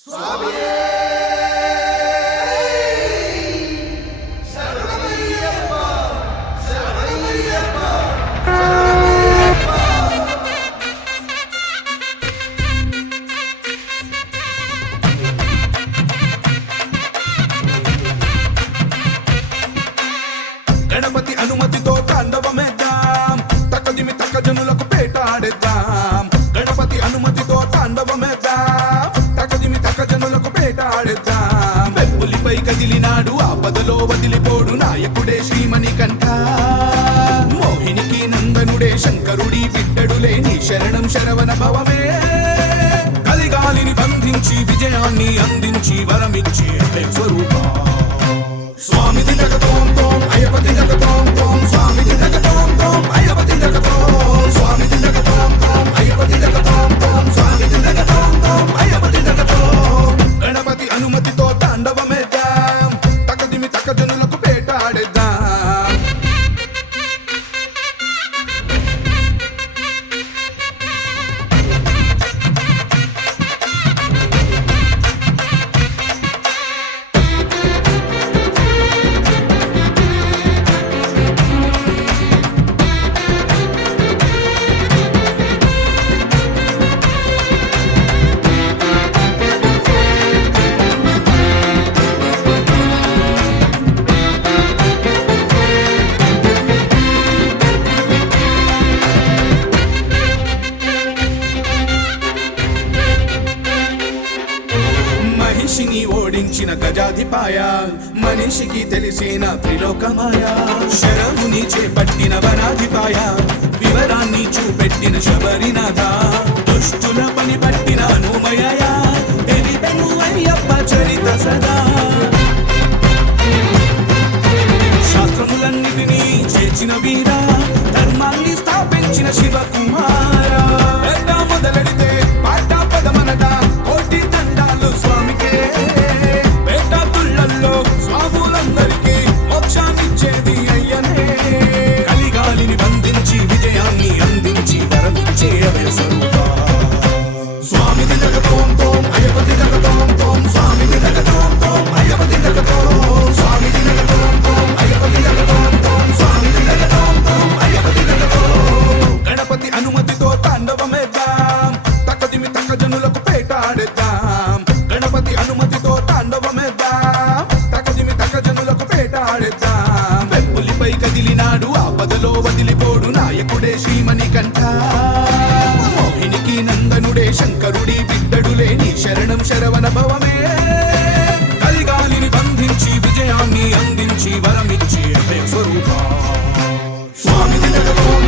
గణపతి అనుమతితో తాండవమేద్దాం, తక్కదిమి తక్క జనులకు పేటాడేద్దాం. గణపతి అనుమతితో తాండవమేద్దాం, తక్కదిమి తక్క జనులకు పేటాడేద్దాం. వెప్పులిపై కదిలినాడు ఆపదలో వదిలిపోడు నాయకుడే శ్రీమణికంఠ. మోహినికి నందనుడే శంకరుడి బిడ్డడులే నీ శరణం శరవణ భవమే. కలిగాలిని బంధించి విజయాన్ని అందించి వరమిచ్చి స్వరూపా. స్వామి దిగతోం తోం అయ్యపతి జగతోం తోం, స్వామి దిగతోం తోం అయ్యపతి జగతోం, స్వామి దిగతోం తోం అయ్యపతి జగతోం తోం, స్వామి దిగతోం తోం అయ్యపతి జగతోం. గణపతి అనుమతితో తాండవమేద్దాం, తక్కదిమి తక్క జనులకు పేటాడేద్దాం. మహిషిని ఓడించిన గజాధిపాయ, మనిషికి తెలిసిన త్రిలోకమాయ. శరముని చేపట్టిన వనాధిపాయ, వివరాన్ని చూపెట్టిన శబరినాథ. దుష్టుల పని పట్టిన అనుమయ, తెలిపెను అయ్యప్ప చరిత సదా. శాస్త్రములన్నిటినీ చేర్చిన వీర, ధర్మాన్ని స్థాపించిన శివకుమార. మొదలెడితే పాట పదమనట కోటి దండాలు స్వామికే. పేటతుళ్ళల్లో స్వాములందరికీ మోక్షాన్నిచ్చేది అయ్యనే. కలిగాలిని బంధించి విజయాన్ని అందించి వరమిచ్చే అభయ స్వరూపా. స్వామి జగతోం తోం అయ్యపతి జగతోం తోం, స్వామి జగతోం తోం అయ్యపతి జగతోం, స్వామి జగతోం తోం అయ్యపతి జగతోం తోం, స్వామి జగతోం తోం అయ్యపతి జగతోం. గణపతి అనుమతితో తాండవమేద్దాం, తక్కదిమి తక్క జనులకు పేటాడేద్దాం. గణపతి అనుమతితో తాండవమేద్దాం, తక్కదిమి తక్క జనులకు పేటాడేద్దాం. వెప్పులిపై కదిలినాడు ఆపదలో వదిలిపోడు నాయకుడే శ్రీమణికంఠ. మోహినికి నందనుడే శంకరుడి బిడ్డడులే నీ శరణం శరవణ భవమే. కలిగాలిని బంధించి విజయాన్ని అందించి వరమిచ్చి స్వరూపా. స్వామి దిగతోం